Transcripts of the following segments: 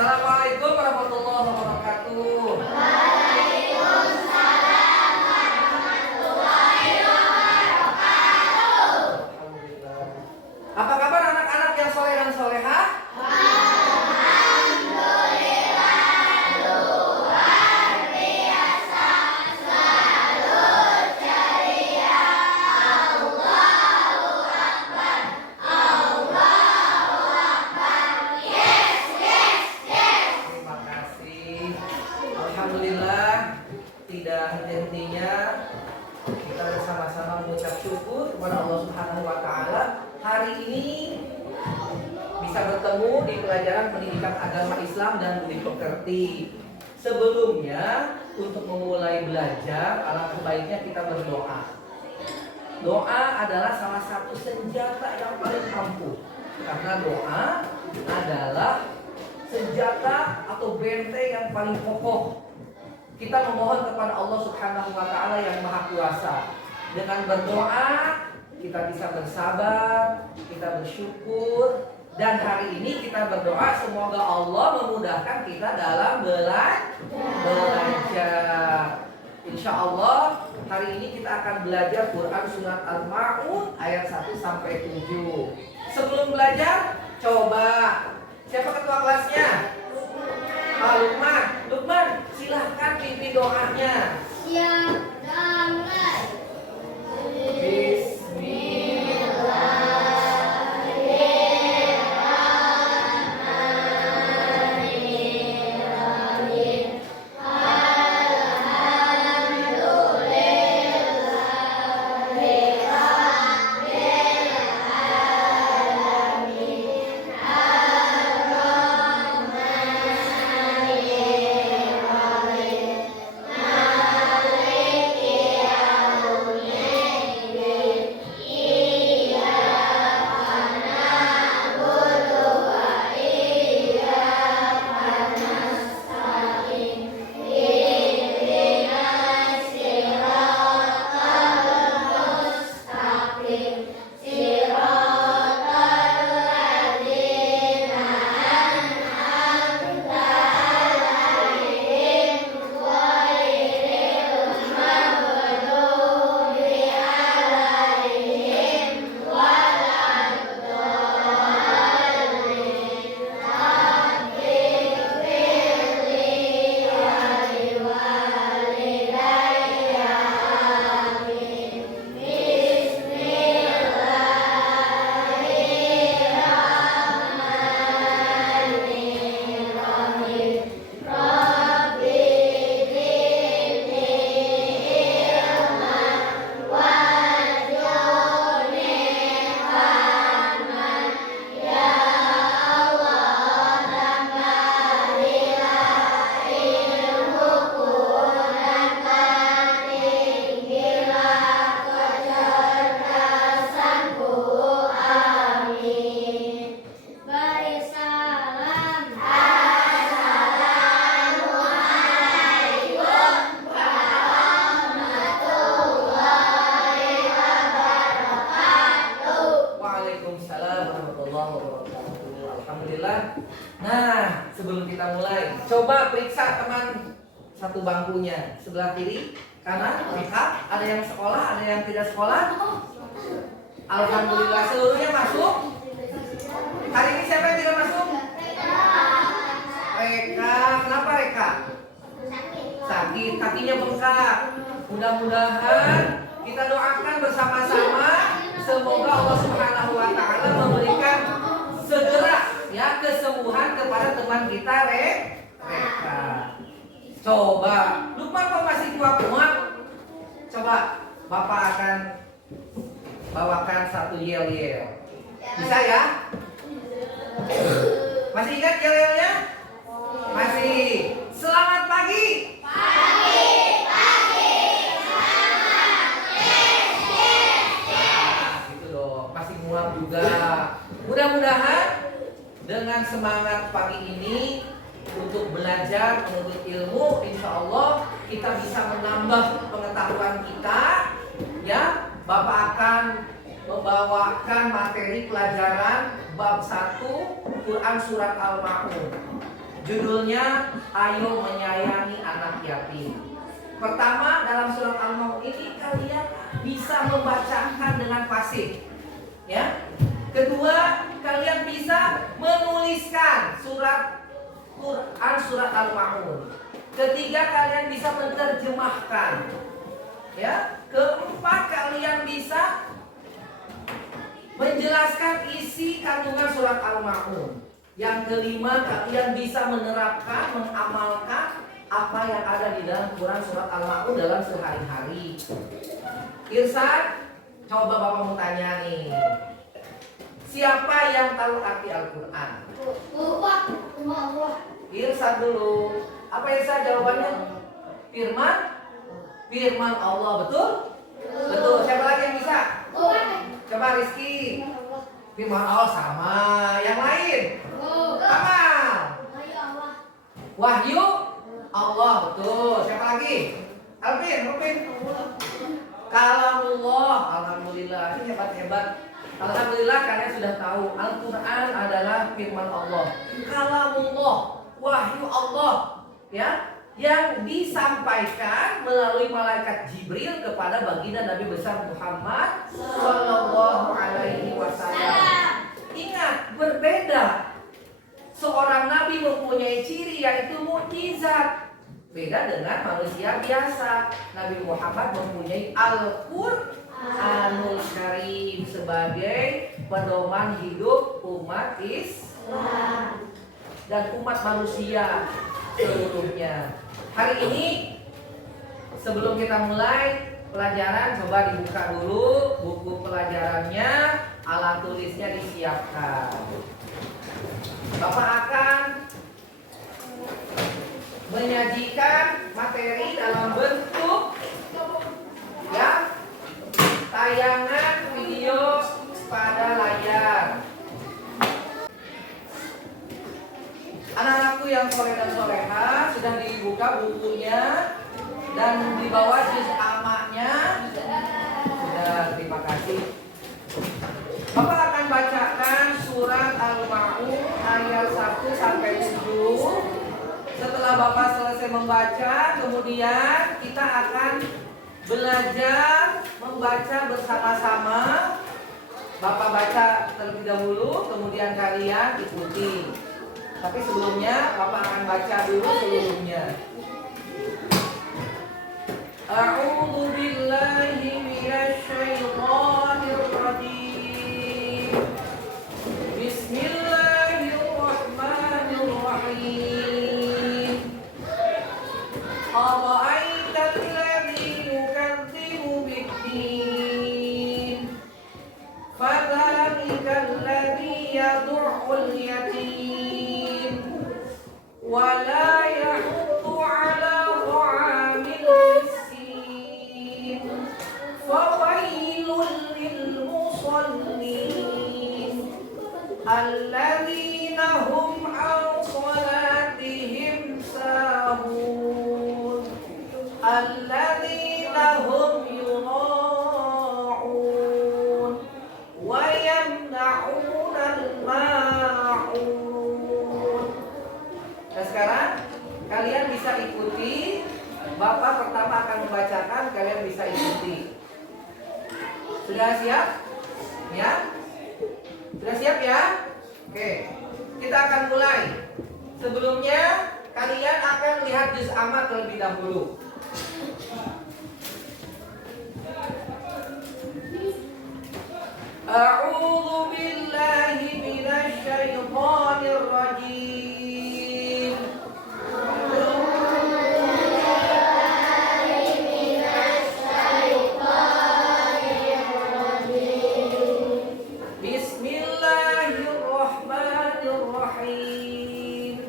Assalamualaikum warahmatullahi wabarakatuh. Waalaikumsalam warahmatullahi wabarakatuh. Alhamdulillah. Apa kabar anak-anak yang soleh dan solehah? Alhamdulillah, luar biasa, selalu ceria. Allahu Akbar, Allahu Akbar. Yes, yes, yes. Terima kasih. Alhamdulillah, tidak henti-hentinya kita bersama-sama mengucap syukur kepada Allah Subhanahu wa taala. Hari ini bisa bertemu di pelajaran pendidikan agama Islam dan budi pekerti. Sebelumnya, untuk memulai belajar, alangkah baiknya kita berdoa. Doa adalah salah satu senjata yang paling ampuh. Karena doa adalah senjata atau benteng yang paling kokoh. Kita memohon kepada Allah Subhanahu wa taala yang Maha Kuasa. Dengan berdoa, kita bisa bersabar, kita bersyukur, dan hari ini kita berdoa semoga Allah memudahkan kita dalam belajar. Insya Allah hari ini kita akan belajar Quran Surat Al-Ma'un ayat 1 sampai 7. Sebelum belajar, coba siapa ketua kelasnya? Lukman. Lukman, silahkan pimpin doanya. Siap, damai. Waalaikumsalam warahmatullahi wabarakatuh. Alhamdulillah. Nah, sebelum kita mulai, coba periksa teman satu bangkunya. Sebelah kiri, kanan, lihat. Ada yang sekolah, ada yang tidak sekolah. Alhamdulillah, seluruhnya masuk. Hari ini siapa yang tidak masuk? Reka. Kenapa Reka? Sakit, kakinya bengkak. Mudah-mudahan kita doakan bersama-sama semoga Allah Subhanahu wa taala memberikan segera ya kesembuhan kepada teman kita Reka. Coba, Lukman kok masih kuat-kuat? Coba Bapak akan bawakan satu yel-yel. Bisa ya? Masih ingat yel-yelnya? Masih. Selamat pagi. Pagi, pagi, semangat. Yes, yes, yes. Nah, gitu dong. Masih muat juga. Mudah-mudahan dengan semangat pagi ini untuk belajar menuntut ilmu, insya Allah kita bisa menambah pengetahuan kita. Ya, Bapak akan membawakan materi pelajaran bab 1 Quran Surat Al-Ma'un. Judulnya Ayo Menyayangi Anak Yatim. Pertama, dalam surat Al-Maun ini kalian bisa membacakan dengan fasih, ya. Kedua, kalian bisa menuliskan surat Quran surat Al-Maun. Ketiga, kalian bisa menerjemahkan, ya. Keempat, kalian bisa menjelaskan isi kandungan surat Al-Maun. Yang kelima, kalian bisa menerapkan, mengamalkan apa yang ada di dalam Quran surat Al-Maun dalam sehari-hari. Irsan, coba Bapak mau tanya nih. Siapa yang tahu arti Al-Quran? Irsan dulu. Apa Irsan jawabannya? Firman? Firman Allah, betul? Betul. Siapa lagi yang bisa? Coba Rizky. Firman Allah sama. Yang lain? Amal. Wahyu Allah, betul. Siapa lagi? Alvin. Kalamullah. Alhamdulillah. Ini hebat. Alhamdulillah kalian sudah tahu Al-Quran adalah firman Allah. Kalamullah, wahyu Allah, ya, yang disampaikan melalui malaikat Jibril kepada baginda Nabi besar Muhammad Sallallahu Alaihi Wasallam. Ingat, berbeda. Seorang nabi mempunyai ciri yaitu mukjizat. Beda dengan manusia biasa. Nabi Muhammad mempunyai Al-Qur'anul Karim sebagai pedoman hidup umat Islam dan umat manusia seluruhnya. Hari ini sebelum kita mulai pelajaran, coba dibuka dulu buku pelajarannya, alat tulisnya disiapkan. Bapak akan menyajikan materi dalam bentuk, ya, tayangan video pada layar. Anak-anakku yang soleh dan soleha, sudah dibuka bukunya dan di bawah juz amaknya. Sudah, terima kasih. Bapak akan bacakan surat Al-Maun ayat 1 sampai 7. Setelah Bapak selesai membaca, kemudian kita akan belajar membaca bersama-sama. Bapak baca terlebih dahulu, kemudian kalian ikuti. Tapi sebelumnya Bapak akan baca dulu seluruhnya. A'udzu billahi minasy syaithanir rajim. Bismillahirrahmanirrahim. Ara'aita alladzi yukadzibu bid-din. Fadzalika alladzi yad'ul yatim wa la yahuddu 'ala ta'amil miskin. Fawailul lil musallin alladzina hum 'an salatihim sahun alladzina hum yura'un wa yamna'una al-ma'un. Nah, sekarang kalian bisa ikuti. Bapak pertama akan membacakan, kalian bisa ikuti. Sudah siap? Ya? Sudah siap ya? Oke. Kita akan mulai. Sebelumnya kalian akan lihat juz amma terlebih dahulu. A'udzu billahi minasy syaithanir rajim. Bismillahirrahmanirrahim.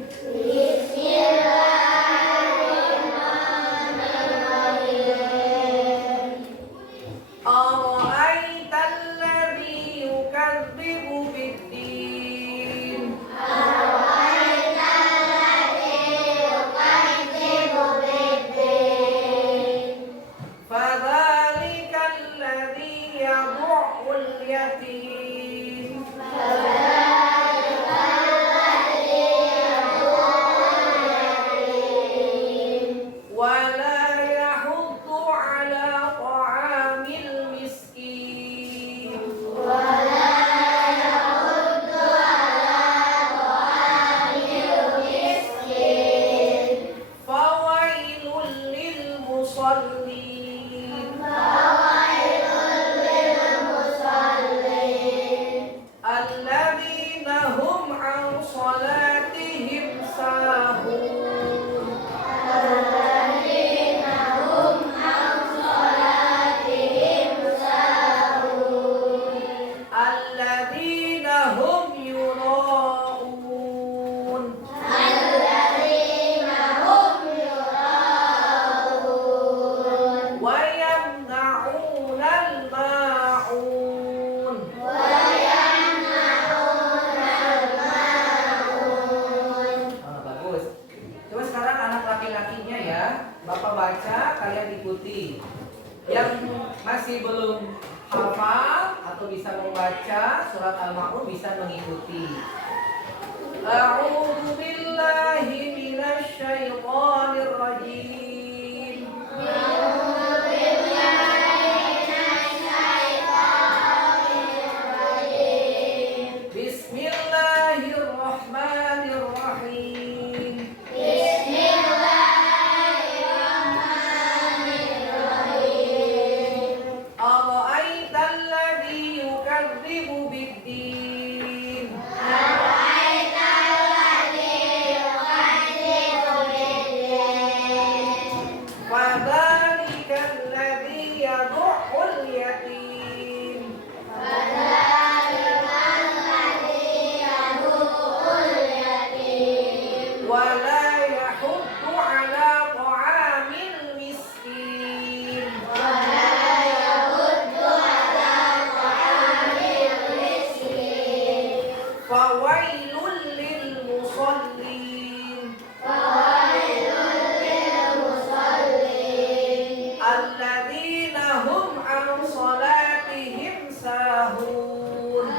Ara'aita alladzi yukadzib surat Al-Ma'un bisa mengikuti. A'udzu billahi minasy syaithanir rajim. Bismillahirrahmanirrahim. Ara'aital ladzi yukadzibu bid-din. Fadzalikal ladzi yad'ul yatim. Wa la yahuddu 'ala ta'amil miskin. Fawailul lil musallin. Alladzina hum 'an shalatihim sahun.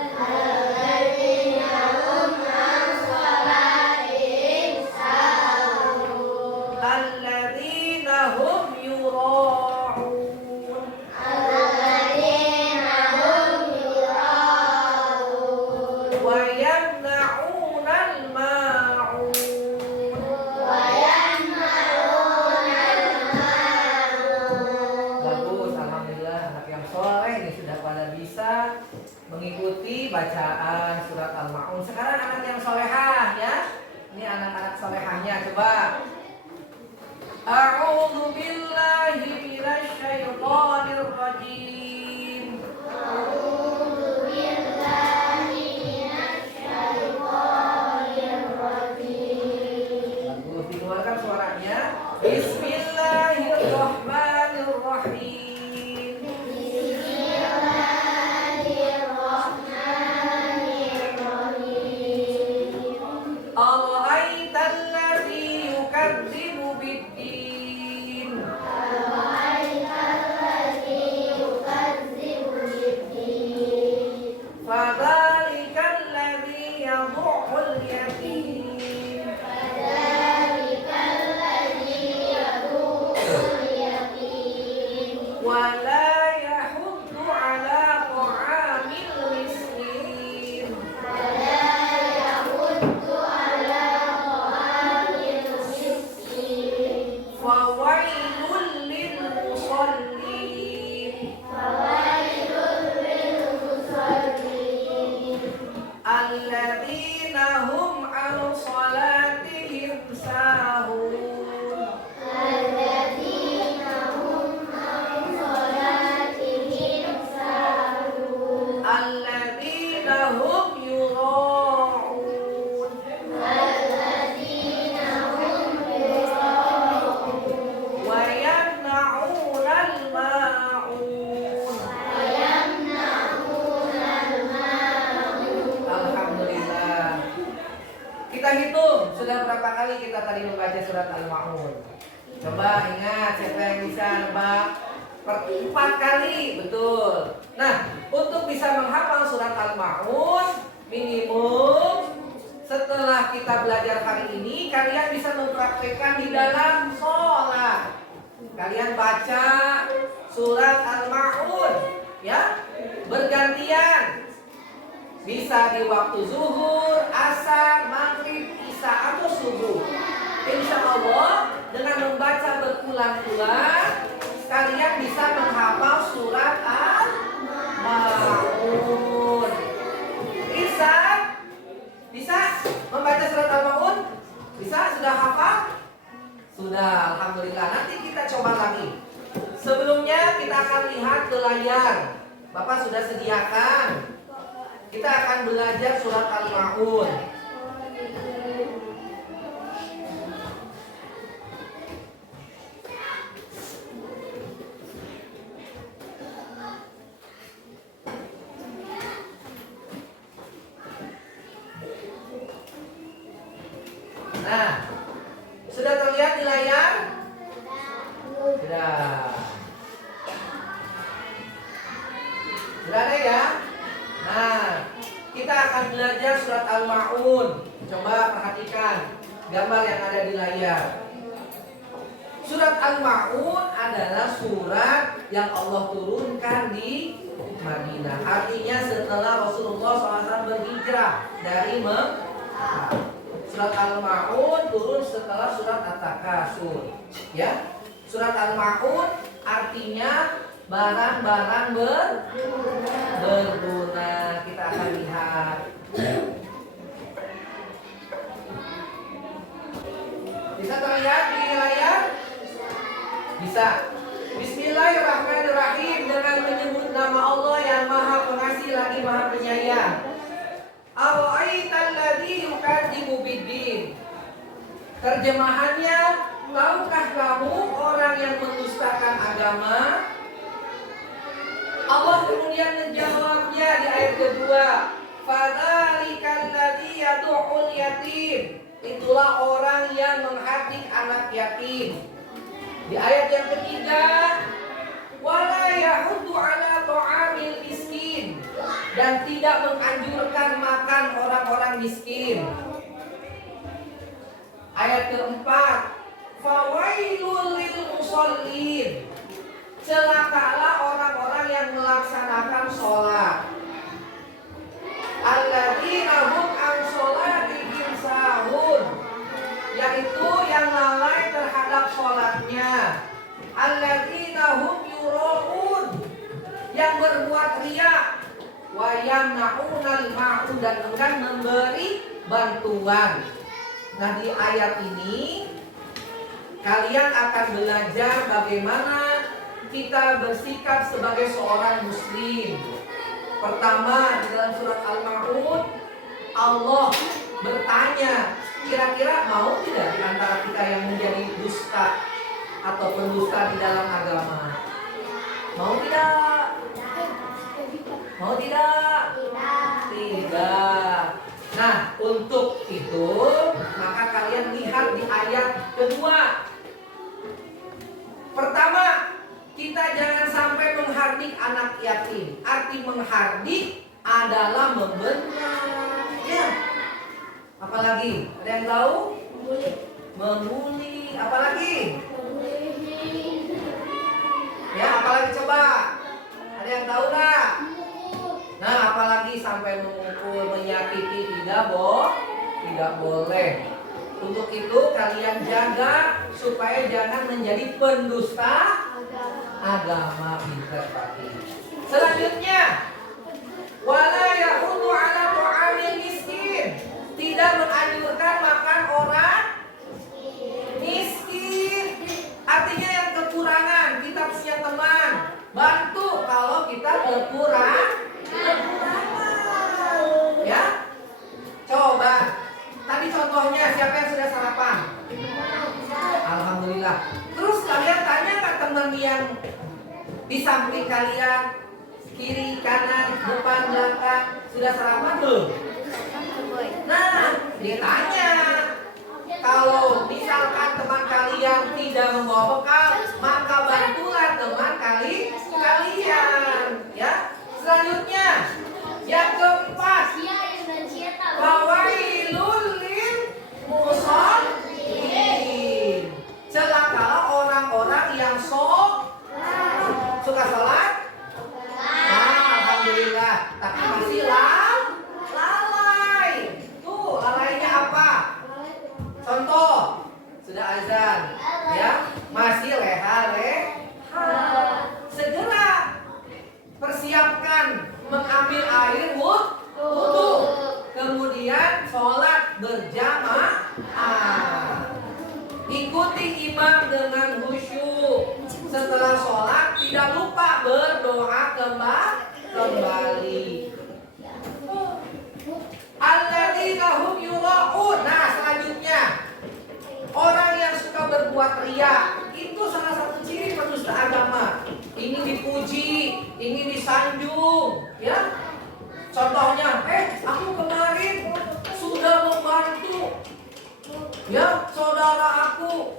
Alladzina hum yura'un. Wa yamna'unal ma'un. Bagus, alhamdulillah anak yang soleh ini sudah pada bisa mengikuti bacaan surat Al-Ma'un. Sekarang anak yang solehah ya. Ini anak-anak solehahnya coba. A'udzu billahi minasy syaithanir rajim. Bagus, dikeluarkan suaranya. Bismillahirrahmanirrahim. Ara'aital ladzi yukadzibu bid-din. Fadzalikal ladzi yad'ul yatim. Wa la yahuddu 'ala ta'amil miskin. Fawailul lil musallin. Alladzina hum 'an shalatihim sahun. Alladzina hum yura'un. Wa yamna'unal ma'un. Alhamdulillah. Kita hitung sudah berapa kali kita tadi membaca surat Al-Ma'un. Coba ingat siapa yang bisa nebak? 4 kali, betul. Nah, untuk bisa menghafal surat Al-Ma'un minimum setelah kita belajar hari ini kalian bisa mempraktekkan di dalam sholat. Kalian baca surat Al-Ma'un ya, bergantian. Bisa di waktu zuhur, asar, maghrib, isya atau subuh. Insya Allah dengan membaca berulang-ulang kalian bisa menghafal surat Al-Ma'un. Bisa? Bisa membaca surat Al-Ma'un? Bisa? Sudah hafal? Sudah, alhamdulillah. Nanti kita coba lagi. Sebelumnya kita akan lihat ke layar. Bapak sudah sediakan. Kita akan belajar surat Al-Ma'un. Nah, sudah terlihat di layar? Sudah. Sudah ada ya? Nah, Kita akan belajar surat Al-Ma'un. Coba perhatikan gambar yang ada di layar. Surat Al-Ma'un adalah surat yang Allah turunkan di Madinah. Artinya setelah Rasulullah SAW berhijrah dari Mekah. Surat Al-Ma'un turun setelah surat At-Takasur. Ya, surat Al-Ma'un artinya barang-barang berguna. Kita akan lihat. Bisa terlihat di layar? Bisa. Bismillahirrahmanirrahim, dengan menyebut nama Allah yang Maha Pengasih lagi Maha Penyayang. Ara'aital ladzi yukadzibu biddin. Terjemahannya, tahukah kamu orang yang mendustakan agama? Allah kemudian menjawabnya di ayat kedua, fadzalikal ladzi yad'ul yatim. Itulah orang yang menghardik anak yatim. Di ayat yang ketiga, wala yahuddu ala ta'amil miskin, dan tidak menganjurkan makan orang-orang miskin. Ayat keempat, fawailul lil musallin. Celakalah orang-orang yang melaksanakan sholat. Alladzina hum an sholatihim sahun, yaitu yang lalai terhadap sholatnya. Alladzina hum yura'un, yang berbuat riya. Wa yamna'unal ma'un, dan enggan memberi bantuan. Nah, di ayat ini kalian akan belajar bagaimana kita bersikap sebagai seorang muslim. Pertama, di dalam surat Al-Ma'un, Allah bertanya, kira-kira mau tidak di antara kita yang menjadi dusta atau pendusta di dalam agama? Mau tidak? Mau tidak? Tidak. Nah, untuk itu maka kalian lihat di ayat kedua. Pertama, kita jangan sampai menghardik anak yatim. Arti menghardik adalah membentak. Ya. Apalagi? Ada yang tahu? Membuli. Apalagi? Ya, apalagi coba? Ada yang tahu nggak? Nah, apalagi sampai memukul, menyakiti, tidak boleh. Untuk itu kalian jaga supaya jangan menjadi pendusta agama. Selanjutnya, wala yahuddu ala ta'amil miskin, tidak menganjurkan makan orang miskin. Artinya yang kekurangan, kita punya teman, bantu kalau kita kekurangan. Ya, coba. Tadi contohnya siapa yang sudah sarapan? Alhamdulillah. Terus kalian tanya ke teman yang di samping kalian, kiri, kanan, depan, belakang, sudah sarapan belum? Nah, ditanya. Kalau misalkan teman kalian tidak membawa bekal, maka bantulah teman kalian. Ya. Selanjutnya, yang keempat, fawailul lil musallin. Celakalah orang-orang yang suka sholat. Nah, alhamdulillah. Tapi masih lalai. Tuh, lalainya apa? Contoh, sudah azan, ya, masih leha. Segera persiapkan mengambil air wudhu, kemudian sholat berjamaah. Ikuti imam dengan khusyuk. Setelah sholat tidak lupa berdoa kembali. Alladzina hum yura'un. Nah, selanjutnya, orang yang suka berbuat riya itu salah satu ciri pendusta agama. Ini dipuji, ini disanjung, ya. Contohnya, aku kemarin sudah membantu, ya, saudara aku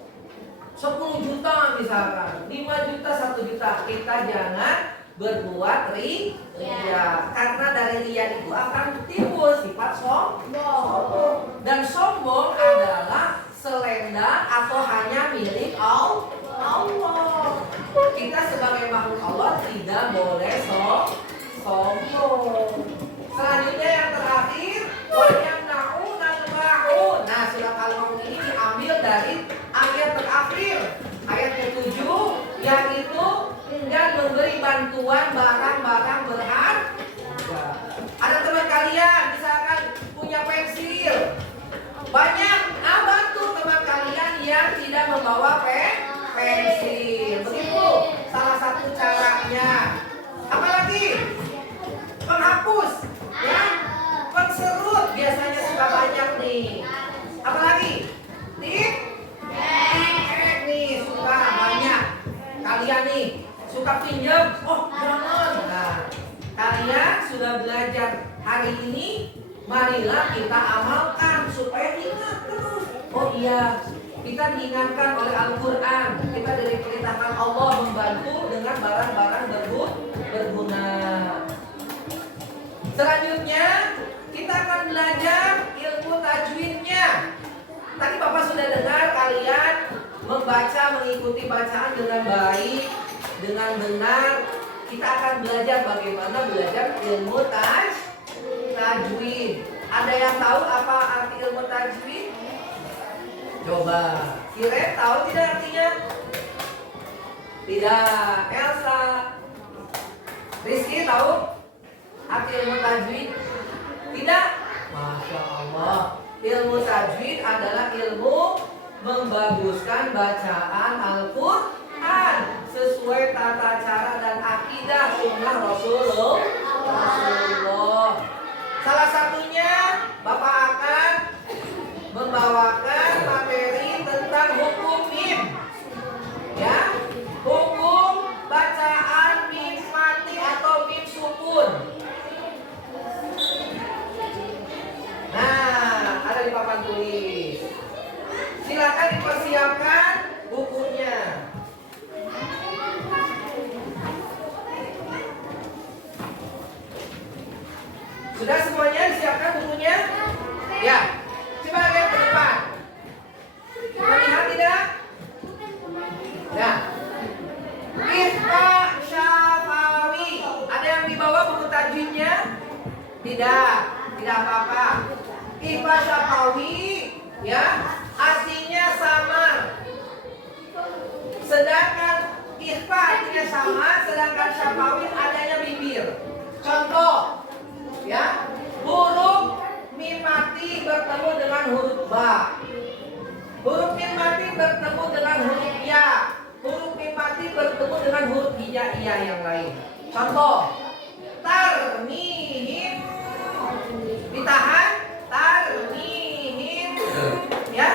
10 juta misalkan, 5 juta, 1 juta. Kita jangan berbuat ria. Karena dari ria itu akan timbul sifat sombong. Dan sombong adalah selendang atau hanya milik Allah. Kita sebagai makhluk Allah tidak boleh sombong. Selanjutnya yang terakhir, wayamna'una al-ma'un. Nah, surat Al-Maun ini diambil dari ayat terakhir, ayat ke-7, yaitu enggan memberi bantuan barang-barang berharga. Ada teman kalian misalkan punya pensil banyak, bantu teman kalian yang tidak membawa pensil. Begitu salah satu caranya. Apalagi penghapus, ya, penserut biasanya suka banyak nih. Apalagi tip nih suka banyak. Kalian nih suka pinjam, jangan. Nah, kalian sudah belajar hari ini, marilah kita amalkan supaya ingat terus. Oh iya, kita diingatkan oleh Al-Quran. Kita diperintahkan Allah membantu dengan barang-barang berguna. Selanjutnya kita akan belajar ilmu tajwidnya. Tadi Bapak sudah dengar kalian membaca, mengikuti bacaan dengan baik, dengan benar. Kita akan belajar bagaimana belajar ilmu tajwid. Ada yang tahu apa arti ilmu tajwid? Coba, Kiren tahu tidak artinya? Tidak. Elsa, Rizky tahu arti ilmu tajwid? Tidak. Masya Allah. Ilmu tajwid adalah ilmu membaguskan bacaan Al-Quran sesuai tata cara dan akidah sunnah Rasulullah. Salah satunya Bapak akan membawakan materi tentang hukum mim, ya, hukum bacaan mim mati atau mim sukun. Nah, ada di papan tulis. Silakan dipersiapkan bukunya. Sudah semuanya disiapkan bukunya? Ya. Coba lihat ke depan. Melihat tidak? Ya. Ikhfa Syafawi. Ada yang dibawa buku tajwidnya? Tidak. Tidak apa-apa. Ikhfa Syafawi, ya, artinya samar. Sedangkan ikhfa artinya samar, sedangkan syafawi adanya bibir. Contoh, ya, huruf mim mati bertemu dengan huruf ba. Huruf mim mati bertemu dengan huruf ya. Huruf mim mati bertemu dengan huruf iya yang lain. Contoh, tarmihim, ditahan, tarmihim, ya,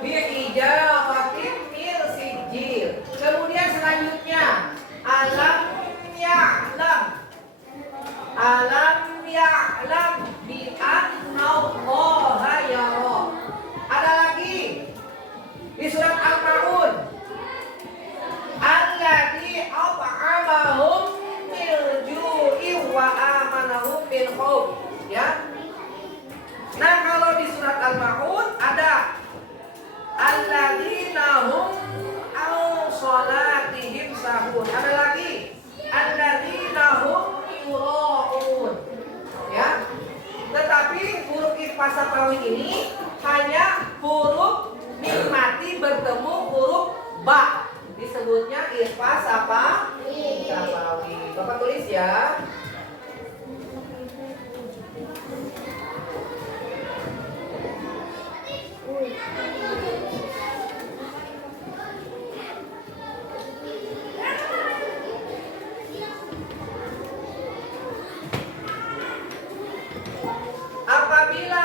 bi'ijabatin mil sijil. Kemudian selanjutnya, alam ya'lam. Alam ya'lam bi annallaha yara. Ada lagi di surat Al-Maun. Alladzi at'amahum min ju'in wa amanahum min khauf. Ya. Nah, kalau di surat Al-Maun ada alladzina hum an shalatihim sahun. Ada lagi alladzina hum yura'un. Ya. Tetapi huruf ikhfa syafawi ini hanya huruf mim mati bertemu huruf ba. Disebutnya ikhfa syafawi. Bapak tulis ya. Apabila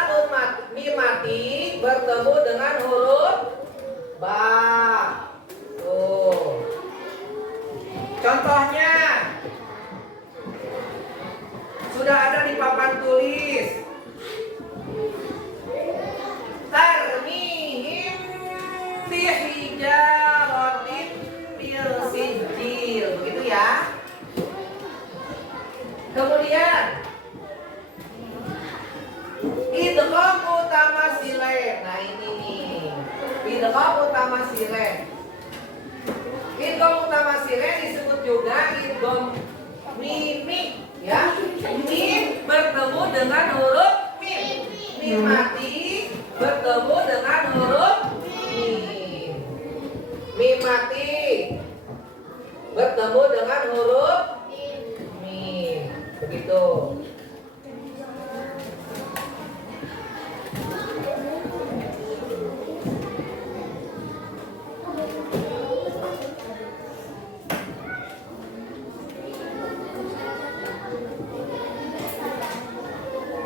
mim mati bertemu dengan huruf ba. Tuh. Contohnya idgham mutamatsilain. Idgham mutamatsilain disebut juga idgham mimi, ya. Mim bertemu dengan huruf mim. Mim mati bertemu dengan huruf mim. Mim mati bertemu dengan huruf mim. Begitu.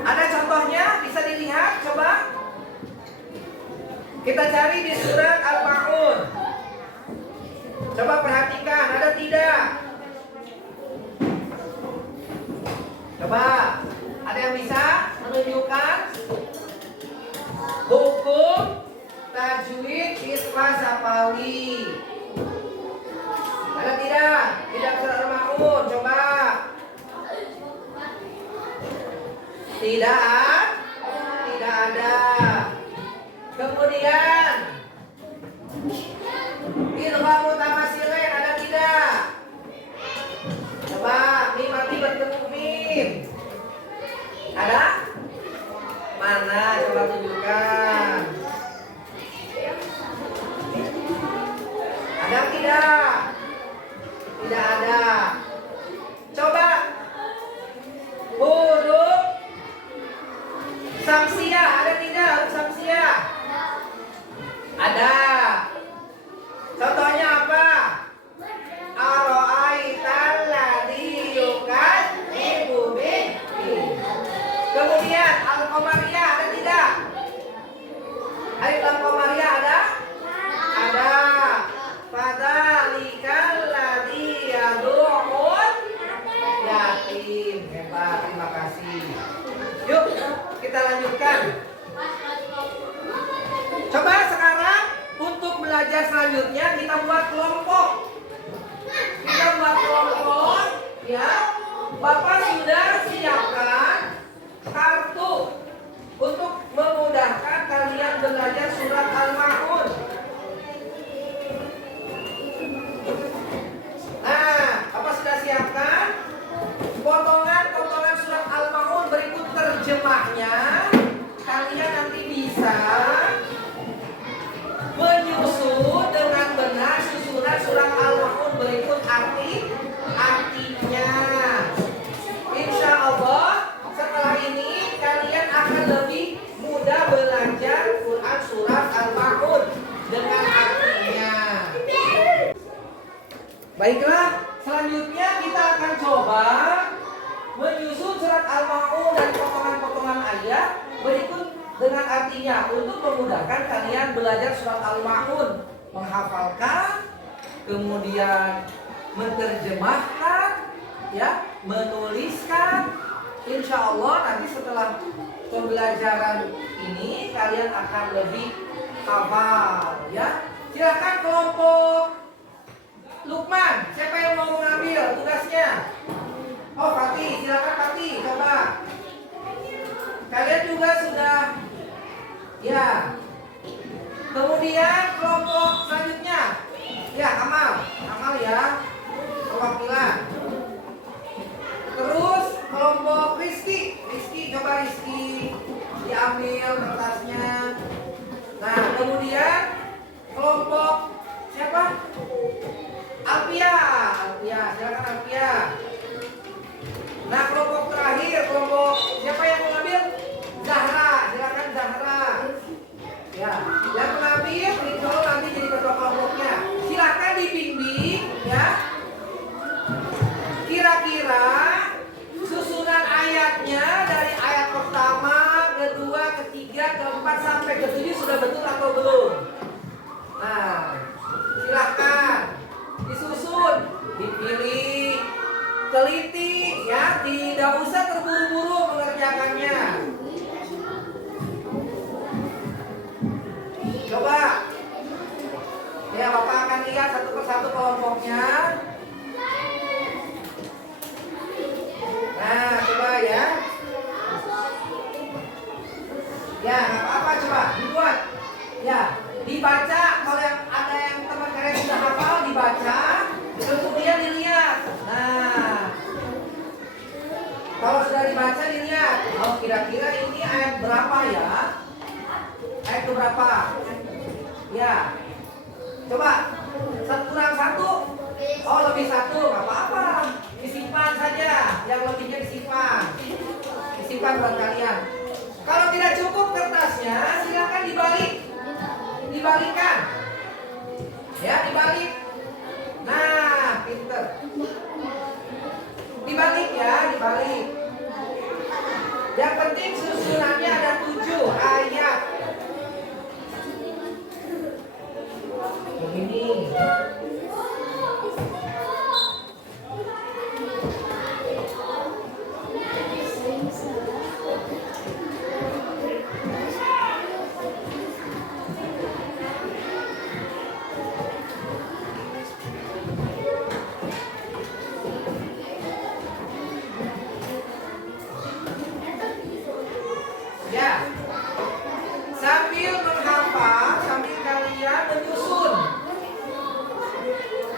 Ada contohnya, bisa dilihat, coba. Kita cari di surat Al-Ma'un. Coba perhatikan, ada tidak? Coba, ada yang bisa menunjukkan hukum tajwid Isma Sapawi? Ada tidak? Tidak surat Al-Ma'un, coba. Tidak ada. Kemudian idgham mutamatsilain ada tidak? Coba mim mati bertemu mim. Ada? Mana? Coba tunjukkan. Ada tidak? Tidak ada. Coba huruf samsiah ada tidak? Huruf samsiah ada. Contohnya apa? Ara'aital ladzi yukadzibu biddin. Kemudian al-qamariyah ada tidak? Alif lam qamariyah ada? Ada. Fadzalikal ladzi yad'un yatim. Hebat, terima kasih. Yuk, kita lanjutkan. Coba sekarang untuk belajar selanjutnya kita buat kelompok. Kita buat kelompok, ya. Bapak sudah siapkan kartu untuk memudahkan kalian belajar surat Al-Ma'un. Nah, Bapak sudah siapkan potongan-potongan surat Al-Ma'un berikut terjemahnya. Kalian nanti bisa menyusun dengan benar susunan surat Al-Ma'un berikut artinya. Insya Allah setelah ini kalian akan lebih mudah belajar Quran surat Al-Ma'un dengan artinya. Baiklah, selanjutnya kita akan coba menyusun surat Al-Ma'un dan potongan-potongan ayat berikut dengan artinya untuk memudahkan kalian belajar surat Al-Ma'un, menghafalkan, kemudian menerjemahkan, ya, menuliskan. Insya Allah nanti setelah pembelajaran ini kalian akan lebih hafal, ya. Silakan kelompok Lukman, siapa yang mau mengambil tugasnya? Oh, Fatih, silakan Fatih, coba. Kalian juga sudah, ya. Kemudian kelompok selanjutnya, ya, Amal ya, perwakilan. Terus kelompok Rizky, coba Rizky diambil kertasnya. Nah, kemudian kelompok siapa? Alpia, silakan Alpia. Nah, kelompok terakhir, kelompok siapa yang mengambil? Zahra, silakan Zahra. Ya, yang mengambil itu nanti jadi ketua kelompoknya. Silakan dibimbing, ya. Kira-kira susunan ayatnya dari ayat pertama, kedua, ketiga, keempat sampai ketujuh sudah betul atau belum? Nah, silakan disusun, dipilih, teliti, ya, tidak usah terburu-buru mengerjakannya. Coba, ya, Bapak akan lihat satu persatu kelompoknya. Nah, coba ya. Ya, nggak apa-apa, coba dibuat. Ya, Dibaca, kalau yang ada yang teman kalian sudah hafal dibaca, kemudian dilihat. Nah, kalau sudah dibaca dilihat, oh kira-kira ini ayat berapa ya? Ayat berapa? Ya, coba satu kurang satu. Oh lebih satu, nggak apa-apa. Disimpan saja, yang lebihnya disimpan. Disimpan buat kalian. Kalau tidak cukup kertasnya, silakan dibalik. Dibalikkan. Ya, dibalik. Nah, pinter. Dibalik ya, dibalik. Yang penting susunannya ada 7 ayat. Begini. Ya, sambil menghafal, sambil kalian menyusun.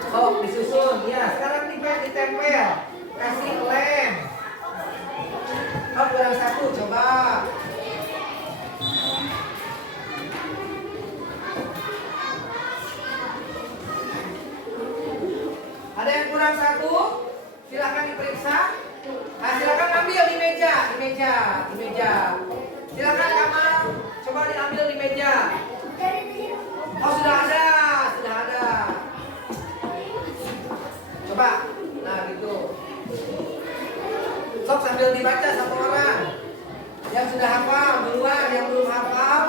Oh, disusun. Ya, sekarang ditempel. Kasih lem. Oh, kurang satu, coba. Ada yang kurang satu? Silakan diperiksa. Nah, silakan ambil di meja. Silakan Kamal, coba diambil di meja. Oh sudah ada. Coba, nah gitu. Sok sambil dibaca satu orang. Yang sudah hafal duluan, yang belum hafal.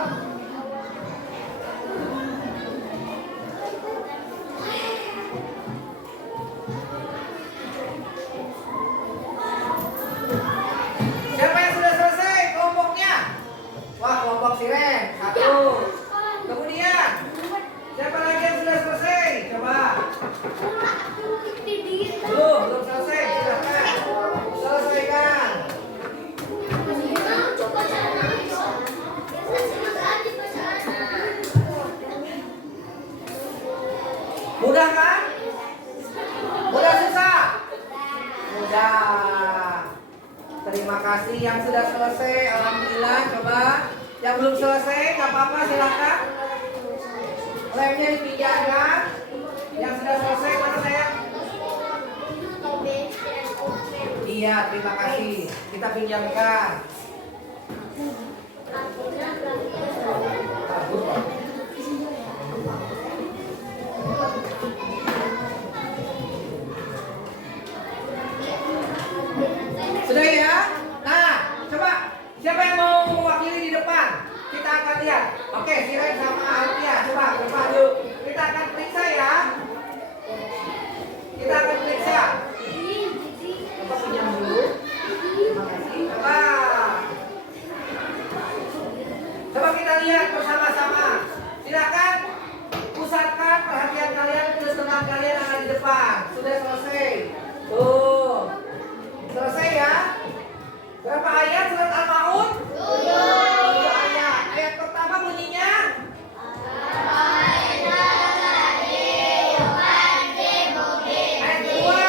Siapa yang sudah selesai kelompoknya? Wah, kelompok Siren. Satu. Kemudian, siapa lagi yang sudah selesai? Coba. Belum selesai. Silakan. Selesaikan. Mudah kan? Mudah susah? Mudah. Terima kasih yang sudah selesai. Alhamdulillah. Coba. Yang belum selesai, nggak apa-apa, silakan. Lemnya dipinjamkan. Yang sudah selesai mana saya? Iya, terima kasih. Kita pinjamkan. Sudah ya? Nah, coba siapa yang mau mewakili di depan? Kita akan lihat. Oke, Siren sama Alfia, coba depan yuk. Kita akan periksa ya. Kita akan periksa. Coba pinjam dulu. Terima kasih. Coba kita lihat bersama-sama. Silakan pusatkan perhatian kalian ke teman kalian yang ada di depan. Sudah selesai. Tuh. Selesai ya? Berapa ayat surat Al-Maun? 7 ayat. Ayat pertama bunyinya? Ayat kedua?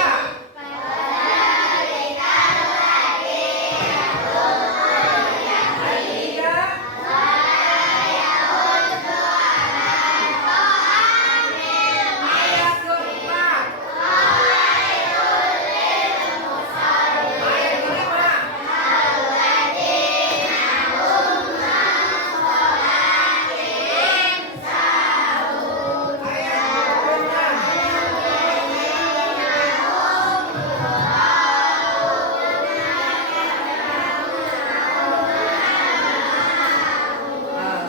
Ayat ketiga? Ayat keempat? Ayat kelima? Ayat keenam?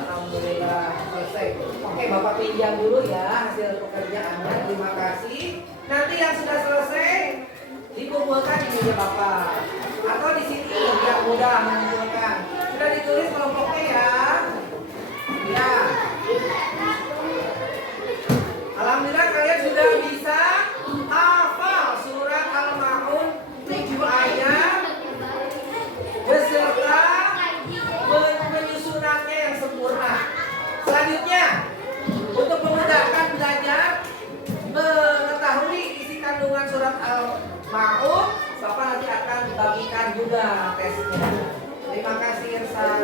Alhamdulillah selesai. Oke, Bapak pinjam dulu ya hasil pekerjaannya. Terima kasih. Nanti yang sudah selesai dikumpulkan di meja Bapak atau di sini biar mudah mengumpulkan. Sudah ditulis kelompoknya ya. Ya. Alhamdulillah kalian sudah bisa hafal surat Al-Maun 7 ayat beserta penyusunannya yang sempurna. Selanjutnya belajar mengetahui isi kandungan surat Al-Ma'un, Bapak nanti akan bagikan juga tesnya. Terima kasih Irsan.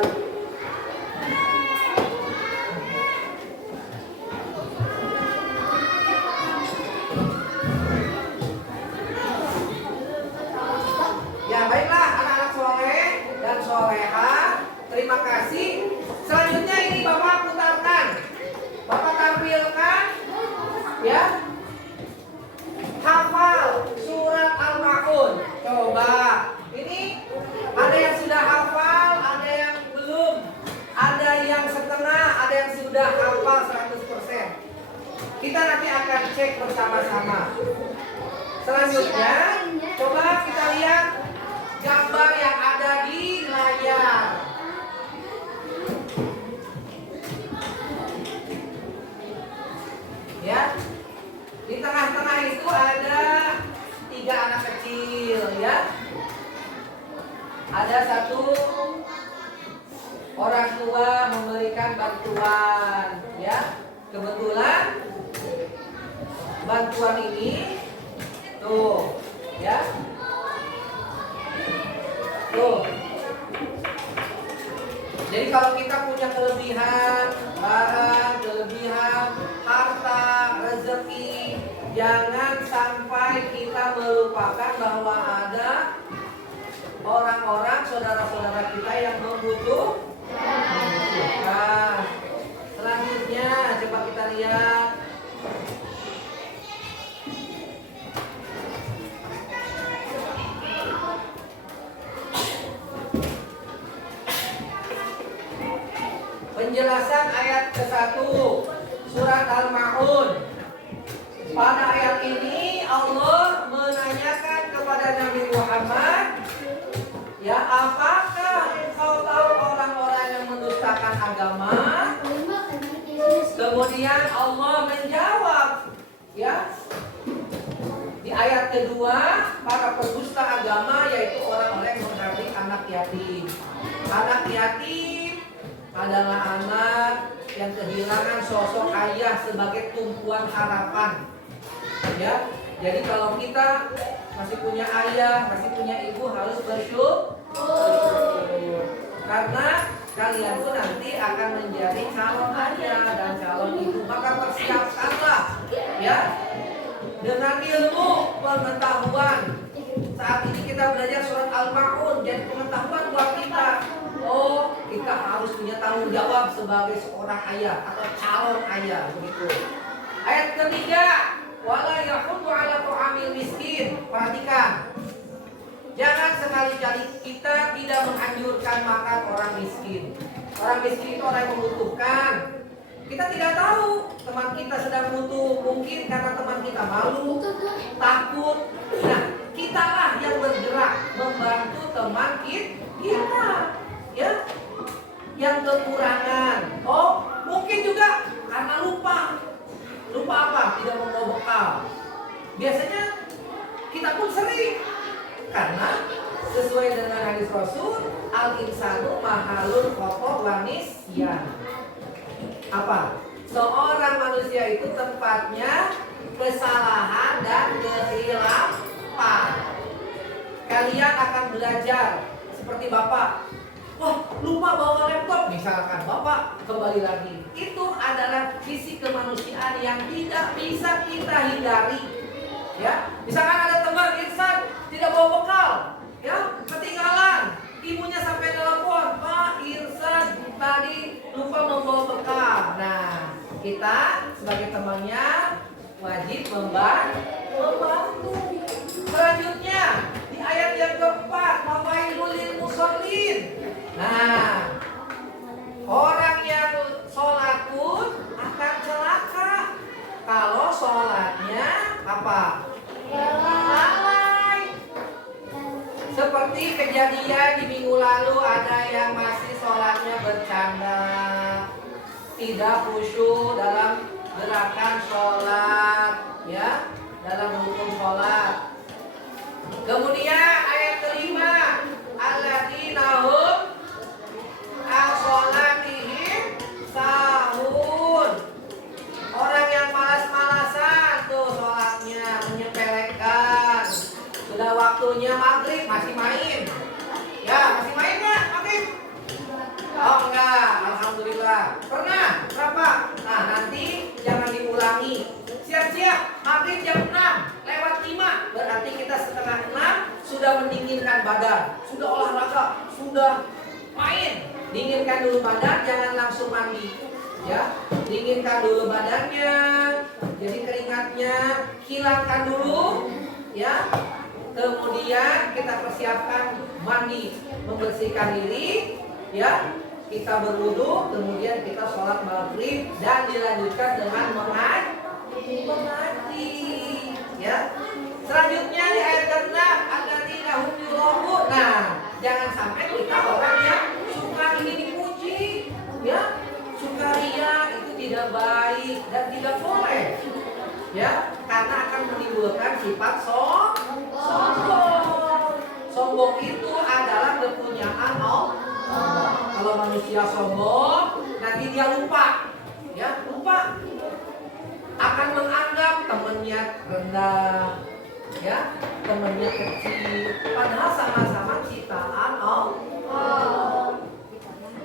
Ya baiklah anak-anak soleh dan soleha, terima kasih. Selanjutnya ini Bapak putarkan, Bapak tampilkan, ya, hafal surat Al-Ma'un. Coba, ini ada yang sudah hafal, ada yang belum, ada yang setengah, ada yang sudah hafal 100%. Kita nanti akan cek bersama-sama. Selanjutnya, coba kita lihat gambar yang ada di layar. Ya, di tengah-tengah itu ada 3 anak kecil, ya. Ada 1 orang tua memberikan bantuan, ya. Kebetulan bantuan ini tuh, ya. Tuh. Jadi kalau kita punya kelebihan barang, kelebihan harta, rezeki, jangan sampai kita melupakan bahwa ada orang-orang saudara-saudara kita yang membutuhkan. Selanjutnya coba kita lihat. Penjelasan ayat ke-1 surat Al-Ma'un. Pada ayat ini Allah menanyakan kepada Nabi Muhammad, ya, apakah engkau tahu orang-orang yang mendustakan agama? Kemudian Allah menjawab, ya, di ayat kedua, para pendusta agama yaitu orang-orang yang menghardik anak yatim. Anak yatim adalah anak yang kehilangan sosok ayah sebagai tumpuan harapan. Ya, jadi kalau kita masih punya ayah, masih punya ibu, harus bersyukur. Karena kalian pun nanti akan menjadi calon ayah dan calon ibu. Maka persiapkanlah, ya, dengan ilmu pengetahuan. Saat ini kita belajar surat Al-Ma'un, jadi pengetahuan buat kita. Oh, kita harus punya tanggung jawab sebagai seorang ayah atau calon ayah, begitu. Ayat ketiga, wala yahuddu ala ta'amil miskin. Perhatikan, jangan sekali-kali kita tidak menganjurkan makan orang miskin. Orang miskin itu orang yang membutuhkan. Kita tidak tahu teman kita sedang butuh, mungkin karena teman kita malu, takut. Nah, kitalah yang bergerak membantu teman kita, ya, yang kekurangan. Oh, mungkin juga karena lupa apa? Tidak membawa bekal. Biasanya kita pun sering, karena sesuai dengan hadis Rasul, al-insanu mahalul khoto wa nisyan. Apa? Seorang manusia itu tempatnya kesalahan dan kekhilafan. Kalian akan belajar seperti Bapak. Wah, lupa bawa laptop misalkan, Bapak kembali lagi. Itu adalah sisi kemanusiaan yang tidak bisa kita hindari. Ya, misalkan ada teman Irsan tidak bawa bekal, ya, ketinggalan. Ibunya sampai telepon, Pak Irsan tadi lupa membawa bekal. Nah, kita sebagai temannya wajib membantu. Selanjutnya di ayat yang keempat, fawailul lil musallin. Nah, orang yang sholat pun akan celaka kalau sholatnya apa? Lalai. Seperti kejadian di minggu lalu, ada yang masih sholatnya bercanda, tidak khusyuk dalam gerakan sholat, ya, dalam hukum sholat. Kemudian ayat kelima, alladzina hum an-sholatihim sahun. Orang yang malas sholat. Pernah? Berapa? Nah, nanti jangan diulangi. Siap-siap, maghrib jam 6 lewat 5. Berarti kita setengah 6 sudah mendinginkan badan. Sudah olahraga, sudah main. Dinginkan dulu badan, jangan langsung mandi. Ya, dinginkan dulu badannya. Jadi keringatnya hilangkan dulu. Ya, kemudian kita persiapkan mandi, membersihkan diri. Ya, kita berwudu, kemudian kita sholat maghrib dan dilanjutkan dengan mengaji. Ya, selanjutnya di ayat ke-6 alladzina hum yura'un. Nah, jangan sampai kita orang yang suka ini dipuji. Ya, sukaria itu tidak baik dan tidak boleh. Ya, karena akan menimbulkan sifat sombong. Sombong itu adalah kepunyaan Allah. Kalau manusia sombong, nanti dia lupa. Ya, lupa. Akan menganggap temannya rendah. Ya, temannya kecil. Padahal sama-sama ciptaan Allah.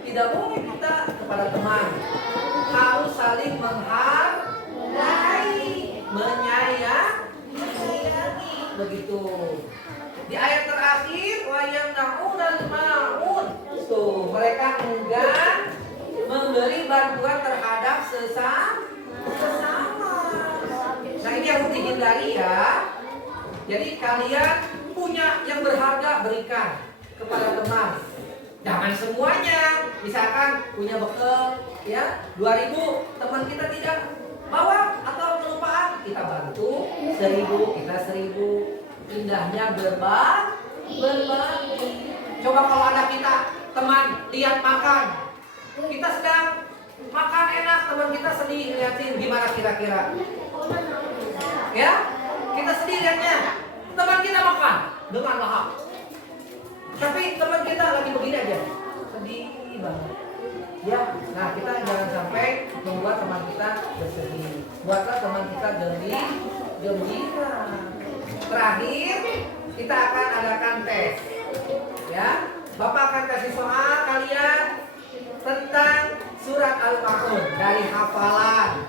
Tidak boleh kita kepada teman. Harus saling menghargai, menyayangi, begitu. Di ayat terakhir wayang na'unal ma'un. Tuh, mereka enggan memberi bantuan terhadap sesama. Nah, ini yang harus dihindari ya. Jadi kalian punya yang berharga, berikan kepada teman. Jangan semuanya. Misalkan punya bekal ya 2.000, teman kita tidak bawa atau kelupaan, kita bantu 1.000, kita 1.000. Indahnya berbagi. Coba kalau ada kita teman lihat makan, kita sedang makan enak, teman kita sedih, lihatin gimana kira-kira? Ya, kita sedih lihatnya. Teman kita makan dengan lahap, tapi teman kita lagi begini aja, sedih banget. Ya, nah kita jangan sampai membuat teman kita bersedih. Buatlah teman kita gembira. Terakhir, kita akan adakan tes. Ya, Bapak akan kasih soal kalian tentang surat Al-Ma'un dari hafalan,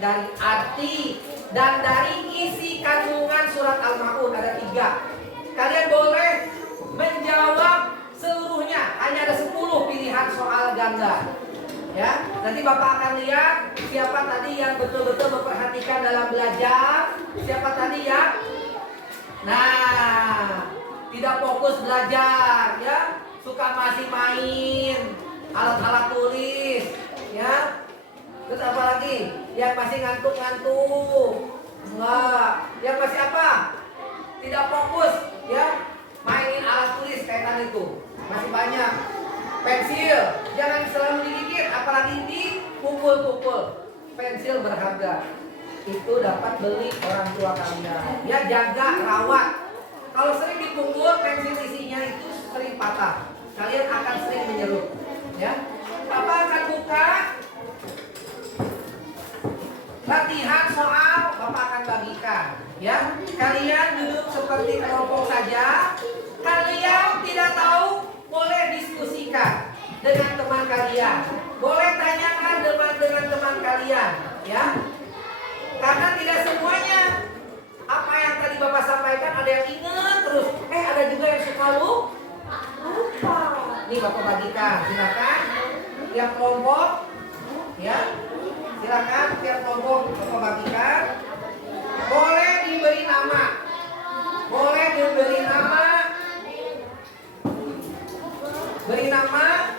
dari arti, dan dari isi kandungan surat Al-Ma'un. Ada 3. Kalian boleh menjawab seluruhnya. Hanya ada 10 pilihan soal ganda. Ya, nanti Bapak akan lihat siapa tadi yang betul-betul memperhatikan dalam belajar, siapa tadi yang tidak fokus belajar, ya, suka masih main alat-alat tulis, ya. Terus apa lagi? Yang masih ngantuk-ngantuk, enggak. Yang masih apa? Tidak fokus, ya, mainin alat tulis kayak tadi itu. Masih banyak. Pensil, jangan selalu digigit, apalagi dipukul-pukul. Pensil berharga. Itu dapat beli orang tua kalian. Ya, jaga, rawat. Kalau sering dipukul, pensil isinya itu sering patah. Kalian akan sering menyerut. Ya, Bapak akan buka latihan soal, Bapak akan bagikan. Ya, kalian duduk seperti kelompok saja. Kalian tidak tahu, boleh diskusikan dengan teman kalian. Boleh tanyakan dengan teman kalian. Ya. Karena tidak semuanya apa yang tadi Bapak sampaikan ada yang ingat terus. Ada juga yang suka lupa. Ini Bapak bagikan, silakan tiap kelompok, ya, silakan tiap kelompok Bapak bagikan. Boleh diberi nama, beri nama.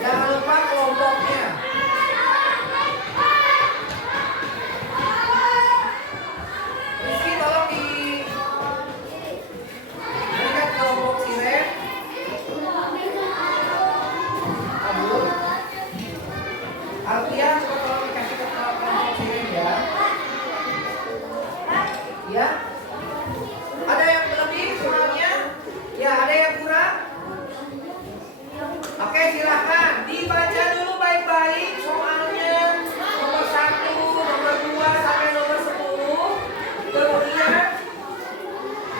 Jangan lupa kelompoknya. Rizky tolong diberikan kelompok siren. Aduh. Alfian tolong dikasih ke kelompok siren ya. Ya. Ada yang lebih soalnya? Ya, ada yang kurang? Oke, silakan dibaca dulu baik-baik soalnya nomor 1, nomor 2 sampai nomor 10. Kemudian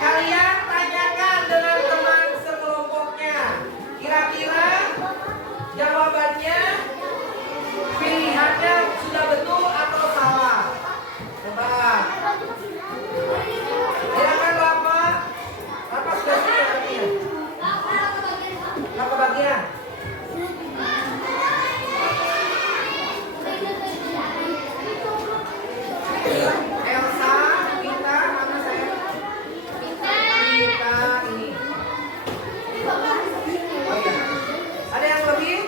kalian tanyakan dengan teman sekelompoknya. Kira-kira jawabannya Pilihannya sudah betul atau salah? Coba. Silakan Rafa. Rafa sudah siap artinya. Rafa bagian. Elsa, Vita, mana saya? Vita ini. Oh iya. Ada yang lebih?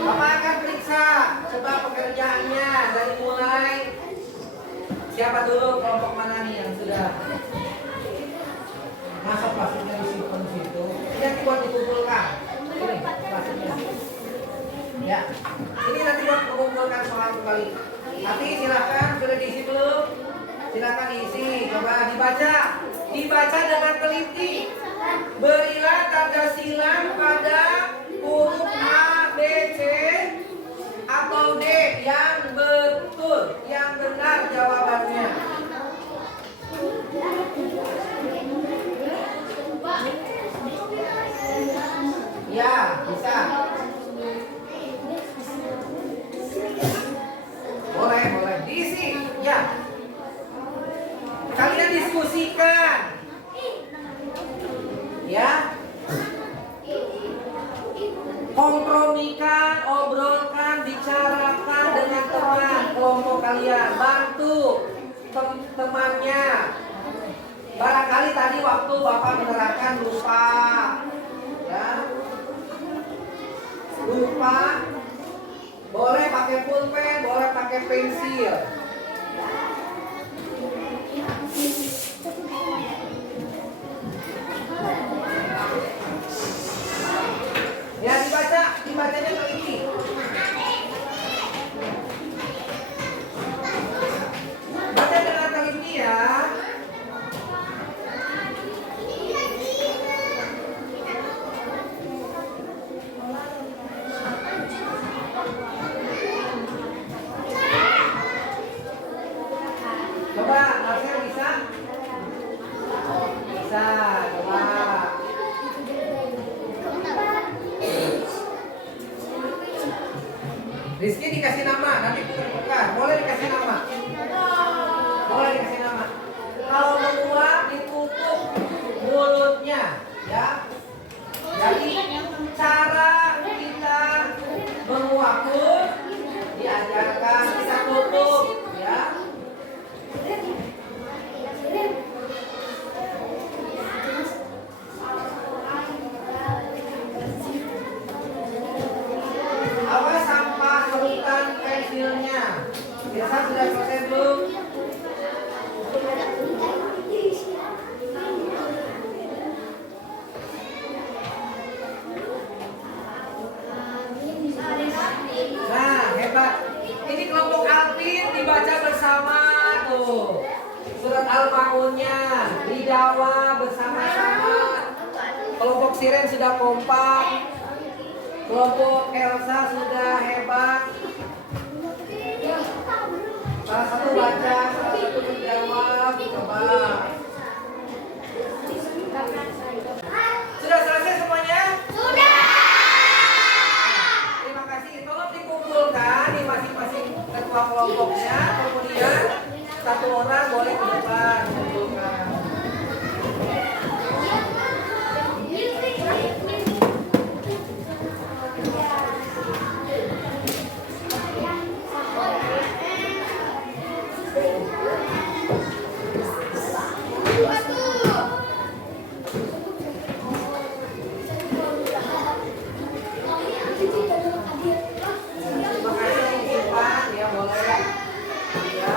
Bapak akan periksa coba pekerjaannya dari mulai siapa dulu, kelompok mana nih yang sudah masuk plastiknya disimpan di situ. Ini nanti buat dikumpulkan. Ini plastiknya. Ya, ini nanti buat mengumpulkan soal kembali. Tapi silakan sudah diisi belum? Silakan diisi. Coba dibaca, dibaca dengan teliti. Berilah tanda silang pada huruf A, B, C atau D yang betul, yang benar jawabannya. Ya, bisa. Boleh, boleh. Diisi. Ya. Kalian diskusikan. Ya. Kompromikan, obrolkan, bicarakan dengan teman kelompok kalian. Bantu temannya. Barangkali tadi waktu Bapak menerangkan lupa. Ya. Lupa. Boleh pakai pulpen, boleh pakai pensil. Ya dibaca, dibacanya teliti. Baca dengan teliti ya. Coba, Marcel bisa? Bisa, coba. Rizky dikasih nama, nanti putar-putar. Boleh dikasih nama? Boleh dikasih nama. Kalau menguap ditutup mulutnya, ya. Jadi cara kita menguap pun diajarkan kita tutup, ya. Apa sampah sebutan pensilnya? Biasa sudah selesai belum? Nah, hebat. Ini kelompok Alvin dibaca bersama tuh. Surat Al-Maunnya didawa bersama-sama. Kelompok Siren sudah kompak. Kelompok Elsa sudah hebat. Salah satu baca, salah satu menjawab. Coba. Sudah selesai semuanya? Sudah. Terima kasih. Tolong dikumpulkan di masing-masing ketua kelompoknya. Kemudian satu orang boleh ke depan kumpulkan. Terima kasih Pak, ya boleh. Ya.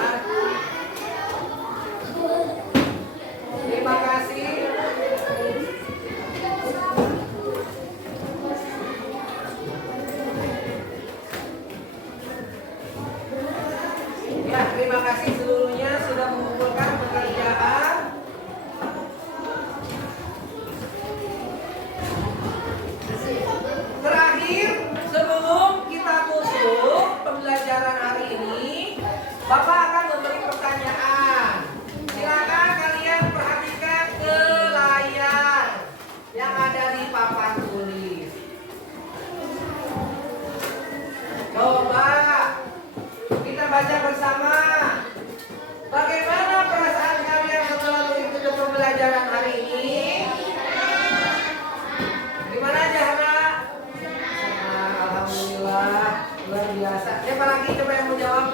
Siapa lagi coba yang menjawab?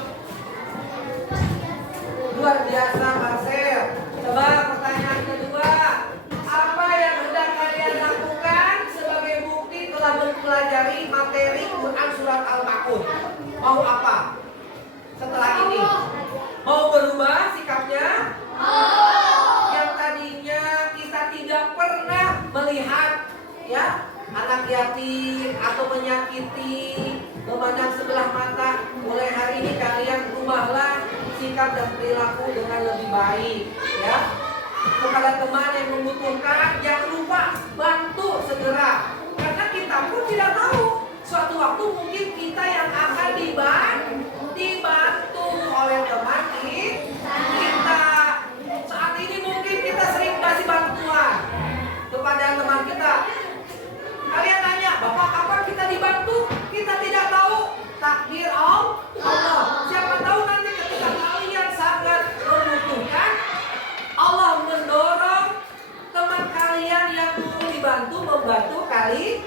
Luar biasa Marcel. Coba pertanyaan kedua. Apa yang hendak kalian lakukan sebagai bukti telah mempelajari materi Quran surat Al-Ma'un? Mau apa? Setelah ini mau berubah sikapnya? Yang tadinya kita tidak pernah melihat ya anak yatim atau menyakiti, memandang sebelah mata, mulai hari ini kalian ubahlah sikap dan perilaku dengan lebih baik ya. Kepada teman yang membutuhkan jangan lupa bantu segera, karena kita pun tidak tahu suatu waktu mungkin kita yang akan dibantu oleh teman kita. Saat ini mungkin kita sering kasih bantuan kepada teman kita. Kalian tanya, Bapak kapan kita dibantu? Kita tidak tahu. Takdir Allah. Siapa tahu nanti ketika kalian sangat membutuhkan, Allah mendorong teman kalian yang dulu dibantu membantu kalian.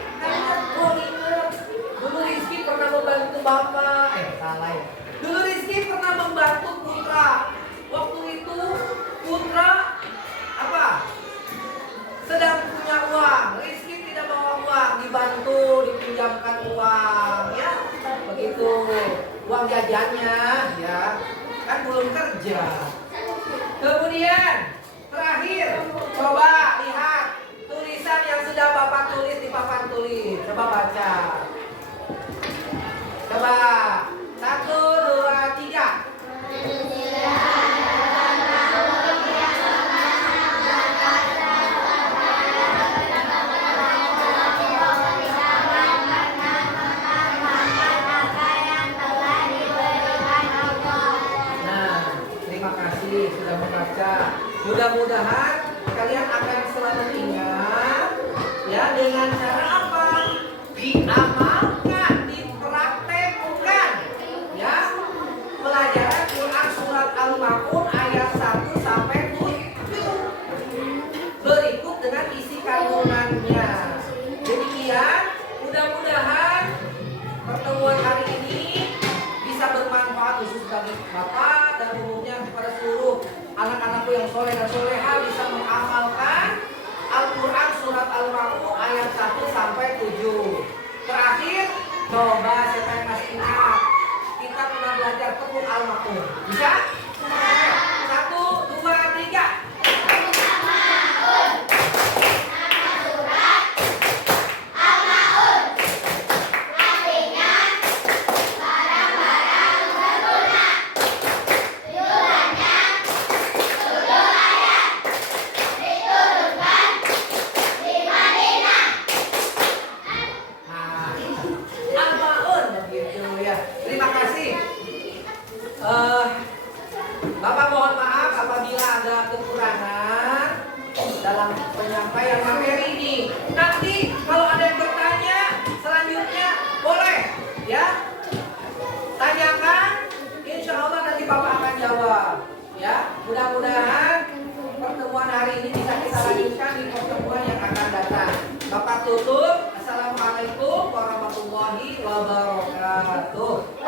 Oh ingat, dulu Rizky pernah membantu Bapak. Salah ya. Dulu Rizky pernah membantu Putra. Waktu itu Putra apa? Sedang punya uang. Rizky tidak bawa uang, dibantu, dipinjamkan uang, ya. Begitu. Uang jajannya, ya. Kan belum kerja. Kemudian terakhir, coba lihat tulisan yang sudah Bapak tulis di papan tulis. Coba baca. Coba 1, 2, 3. Sudah membaca. Mudah-mudahan kalian akan selalu ingat ya, dengan cara apa? Diamalkan, dipraktekkan ya. Pelajaran Quran surat Al-Ma'un ayat 1 sampai 7 berikut dengan isi kandungannya. Demikian, mudah-mudahan pertemuan hari ini bisa bermanfaat khusus bagi Bapak dan umumnya kepada seluruh anak-anakku yang soleh dan soleha, bisa mengamalkan Al-Quran surat Al-Ma'un ayat 1 sampai 7. Terakhir, coba siapa yang masih ingat, kita pernah belajar tepuk Al-Ma'un. Bisa? 1, 2, 3. Bapak mohon maaf apabila ada kekurangan dalam penyampaian materi ini. Nanti kalau ada yang bertanya selanjutnya boleh ya, tanyakan, insya Allah nanti Bapak akan jawab ya. Mudah-mudahan pertemuan hari ini bisa kita lanjutkan di pertemuan yang akan datang. Bapak tutup. Assalamualaikum warahmatullahi wabarakatuh.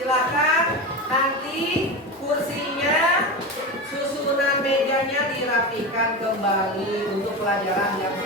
Silakan nanti kursinya, susunan mejanya dirapikan kembali untuk pelajaran yang